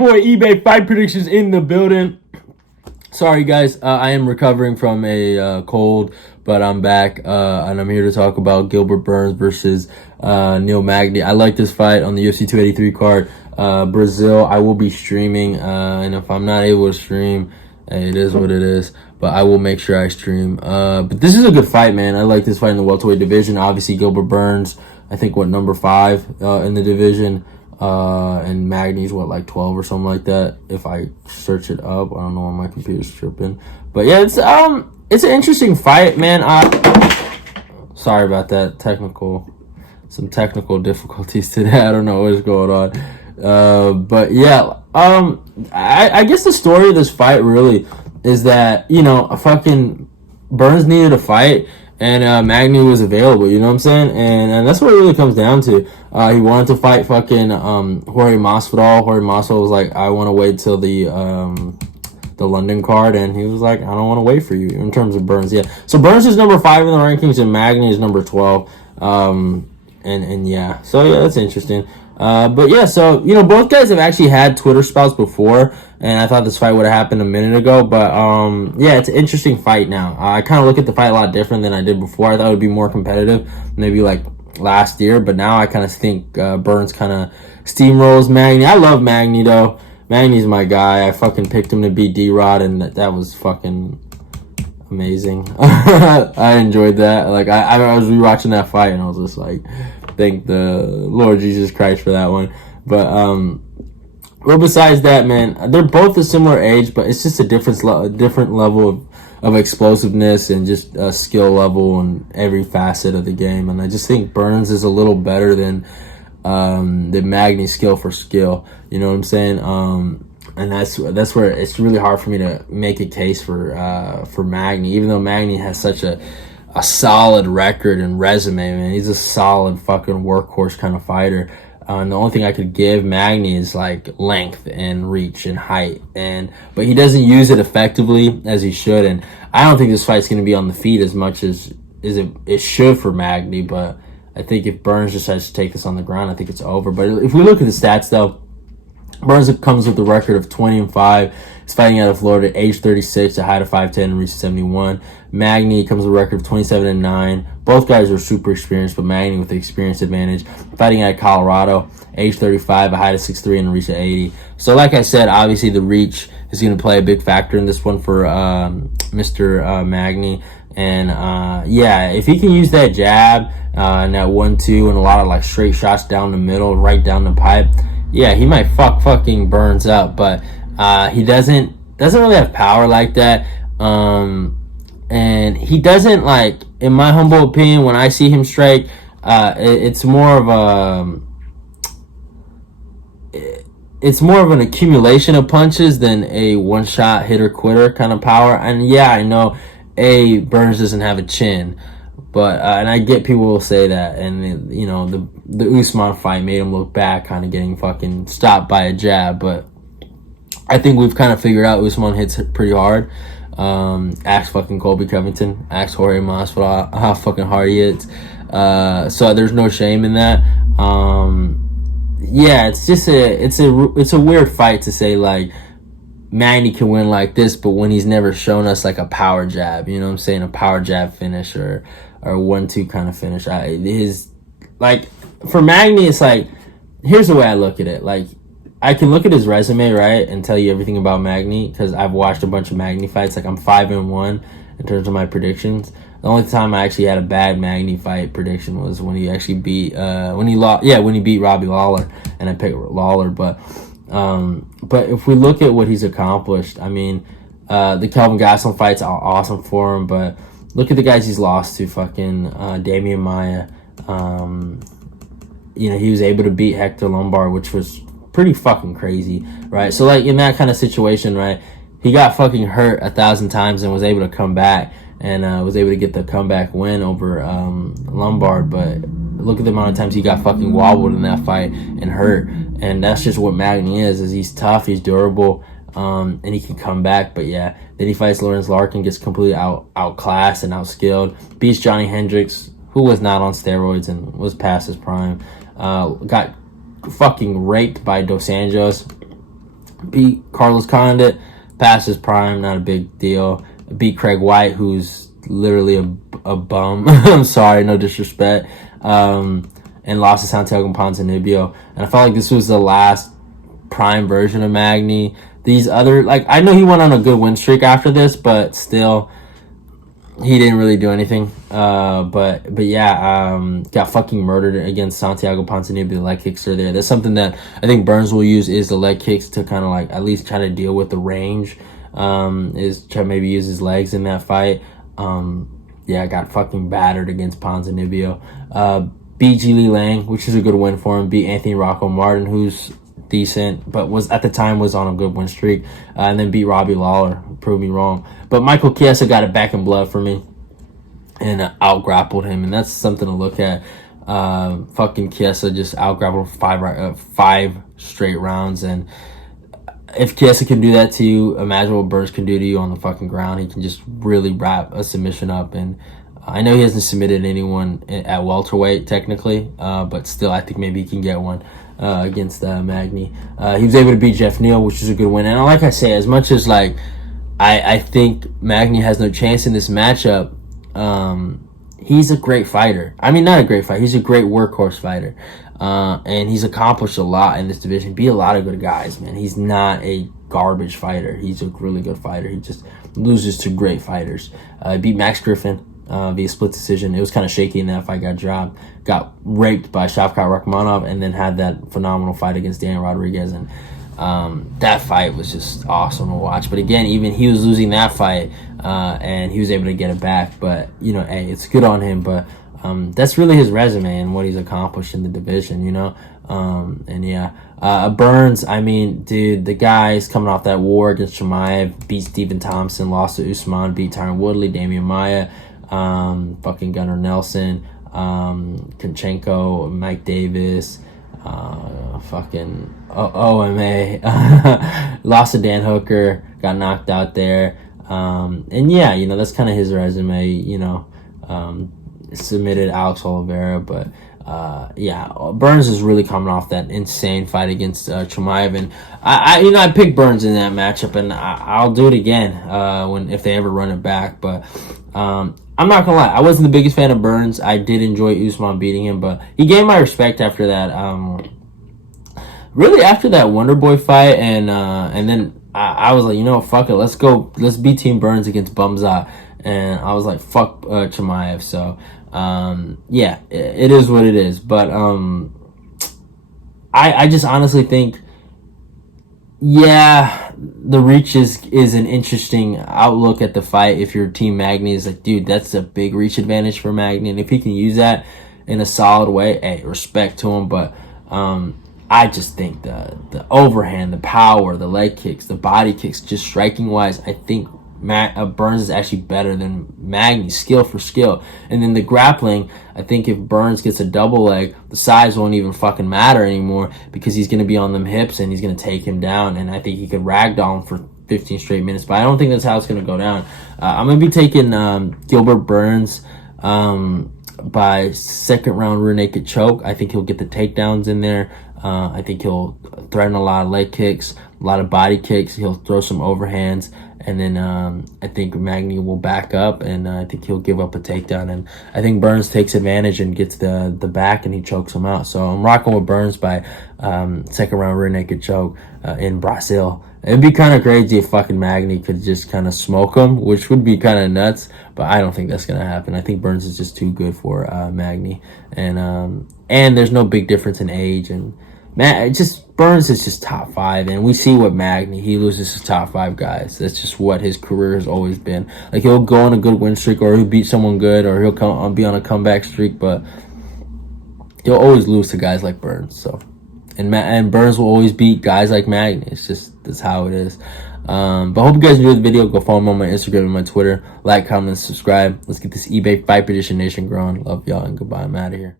boy eBay Fight Predictions in the building. Sorry, guys. I am recovering from a cold, but I'm back, and I'm here to talk about Gilbert Burns versus Neil Magny. I like this fight on the UFC 283 card. Brazil, I will be streaming, and if I'm not able to stream, it is what it is, but I will make sure I stream. But this is a good fight, man. I like this fight in the welterweight division. Obviously, Gilbert Burns, I think, number 5 in the division. And Magny's like 12 or something like that. If I search it up, I don't know why my computer's tripping. But yeah, it's an interesting fight, man. Sorry about that. Some technical difficulties today. I don't know what is going on. But yeah, I guess the story of this fight really is that, fucking Burns needed a fight. And Magny was available, you know what I'm saying? And that's what it really comes down to. He wanted to fight fucking Jorge Masvidal. Jorge Masvidal was like, I want to wait till the London card. And he was like, I don't want to wait for you in terms of Burns. Yeah. So Burns is number 5 in the rankings and Magny is number 12. And yeah. So yeah, that's interesting. But yeah, so, both guys have actually had Twitter spouts before, and I thought this fight would have happened a minute ago, but, yeah, it's an interesting fight now. I kind of look at the fight a lot different than I did before. I thought it would be more competitive, maybe like last year, but now I kind of think, Burns kind of steamrolls Magny. I love Magny, though. Magny's my guy. I fucking picked him to beat D-Rod, and that was fucking amazing. I enjoyed that. Like, I was rewatching that fight, and I was just like, thank the Lord Jesus Christ for that one. But well, besides that, man, they're both a similar age, but it's just a different level of explosiveness and just skill level in every facet of the game. And I just think Burns is a little better than the Magny skill for skill. You know what I'm saying? And that's where it's really hard for me to make a case for Magny, even though Magny has such a solid record and resume, man. He's a solid fucking workhorse kind of fighter. And the only thing I could give Magny is like length and reach and height, but he doesn't use it effectively as he should. And I don't think this fight's going to be on the feet as much as it should for Magny. But I think if Burns decides to take this on the ground, I think it's over. But if we look at the stats, though, Burns comes with a record of 20-5. He's fighting out of Florida, age 36, a height of 5'10", and reach 71. Magny comes with a record of 27-9. Both guys are super experienced, but Magny with the experience advantage. Fighting out of Colorado, age 35, a height of 6'3", and a reach of 80. So like I said, obviously the reach is going to play a big factor in this one for Mr. Magny. And yeah, if he can use that jab and that 1-2 and a lot of like straight shots down the middle, right down the pipe, yeah, he might fucking Burns up, but he doesn't really have power like that. And he doesn't, like, in my humble opinion, when I see him strike, it's more of an accumulation of punches than a one-shot hitter-quitter kind of power. And yeah, I know Burns doesn't have a chin, but and I get people will say that, and the Usman fight made him look bad, kind of getting fucking stopped by a jab. But I think we've kind of figured out Usman hits pretty hard. Ask fucking Colby Covington, ask Jorge Masvidal how fucking hard he hits. So there's no shame in that. Yeah, it's just it's a weird fight to say like Magny can win like this, but when he's never shown us like a power jab, you know what I'm saying, a power jab finish or 1-2 kind of finish. For Magny, it's like, here's the way I look at it. Like, I can look at his resume, right, and tell you everything about Magny because I've watched a bunch of Magny fights. Like, I'm 5-1 in terms of my predictions. The only time I actually had a bad Magny fight prediction was when he actually beat when he beat Robbie Lawler, and I picked Lawler. But if we look at what he's accomplished, I mean, the Kelvin Gastelum fights are awesome for him, but look at the guys he's lost to. Fucking Damian Maia. He was able to beat Hector Lombard, which was pretty fucking crazy, right? So like in that kind of situation, right, he got fucking hurt 1,000 times and was able to come back and was able to get the comeback win over Lombard. But look at the amount of times he got fucking wobbled in that fight and hurt. And that's just what Magny is he's tough, he's durable, and he can come back. But yeah, then he fights Lawrence Larkin, gets completely outclassed and outskilled, beats Johnny Hendricks, who was not on steroids and was past his prime, got fucking raped by Dos Anjos, Beat Carlos Condit, past his prime, not a big deal. Beat Craig White, who's literally a bum. I'm sorry, no disrespect. And lost to Santiago Ponzinibbio. And I felt like this was the last prime version of Magny. These other, like, I know he went on a good win streak after this, but still, he didn't really do anything. But yeah, got fucking murdered against Santiago Ponzinibbio. The leg kicks are there. That's something that I think Burns will use, is the leg kicks to kind of like at least try to deal with the range. Is try to maybe use his legs in that fight. Yeah, got fucking battered against Ponzinibbio. Beat Ji Lee Lang, which is a good win for him. Beat Anthony Rocco Martin, who's decent, but was at the time was on a good win streak. And then beat Robbie Lawler. Proved me wrong. But Michael Chiesa got it back in blood for me and out grappled him, and that's something to look at. Fucking Chiesa just out grappled five straight rounds, and if Chiesa can do that to you, imagine what Burns can do to you on the fucking ground. He can just really wrap a submission up. And I know he hasn't submitted anyone at welterweight technically, but still I think maybe he can get one against Magny. He was able to beat Jeff Neal, which is a good win. And like I say, as much as like I think Magny has no chance in this matchup, he's a great fighter. I mean, not a great fighter. He's a great workhorse fighter. And he's accomplished a lot in this division. Beat a lot of good guys, man. He's not a garbage fighter. He's a really good fighter. He just loses to great fighters. Beat Max Griffin via split decision. It was kind of shaky in that fight. Got dropped. Got raped by Shavkat Rakhmonov, and then had that phenomenal fight against Daniel Rodriguez. And that fight was just awesome to watch. But again, even he was losing that fight, and he was able to get it back. But, you know, hey, it's good on him. But that's really his resume and what he's accomplished in the division, you know. And yeah, Burns, I mean, dude, the guy's coming off that war against Chimaev, beat Stephen Thompson, lost to Usman, beat Tyron Woodley, Damian Maia, fucking Gunnar Nelson, Konchenko, Mike Davis, fucking OMA, lost to Dan Hooker, got knocked out there. And yeah, you know, that's kind of his resume, you know. Submitted Alex Oliveira, but yeah, Burns is really coming off that insane fight against Chimaev, and I picked Burns in that matchup, and I'll do it again if they ever run it back. But I'm not gonna lie, I wasn't the biggest fan of Burns. I did enjoy Usman beating him, but he gained my respect after that. Really after that Wonder Boy fight, and then I was like, you know, fuck it, let's be Team Burns against Bumzat. And I was like, fuck Chimaev. So yeah, it is what it is. But I just honestly think, yeah, the reach is an interesting outlook at the fight. If your Team Magny is like, dude, that's a big reach advantage for Magny, and if he can use that in a solid way, hey, respect to him. But I just think the overhand, the power, the leg kicks, the body kicks, just striking wise, I think Burns is actually better than Magny, skill for skill. And then the grappling, I think if Burns gets a double leg, the size won't even fucking matter anymore, because he's going to be on them hips and he's going to take him down. And I think he could ragdoll him for 15 straight minutes. But I don't think that's how it's going to go down. I'm going to be taking Gilbert Burns by second round rear naked choke. I think he'll get the takedowns in there. I think he'll threaten a lot of leg kicks, a lot of body kicks. He'll throw some overhands. And then I think Magny will back up, and I think he'll give up a takedown. And I think Burns takes advantage and gets the back, and he chokes him out. So I'm rocking with Burns by second round rear naked choke in Brazil. It'd be kind of crazy if fucking Magny could just kind of smoke him, which would be kind of nuts. But I don't think that's going to happen. I think Burns is just too good for Magny. And there's no big difference in age. And Burns is just top 5, and we see what Magny, he loses his top 5 guys. That's just what his career has always been. Like, he'll go on a good win streak, or he'll beat someone good, or he'll be on a comeback streak, but he'll always lose to guys like Burns. So, and Burns will always beat guys like Magny. It's just, that's how it is. But I hope you guys enjoyed the video. Go follow me on my Instagram and my Twitter. Like, comment, subscribe. Let's get this eBay Fight Prediction Nation growing. Love y'all, and goodbye. I'm out of here.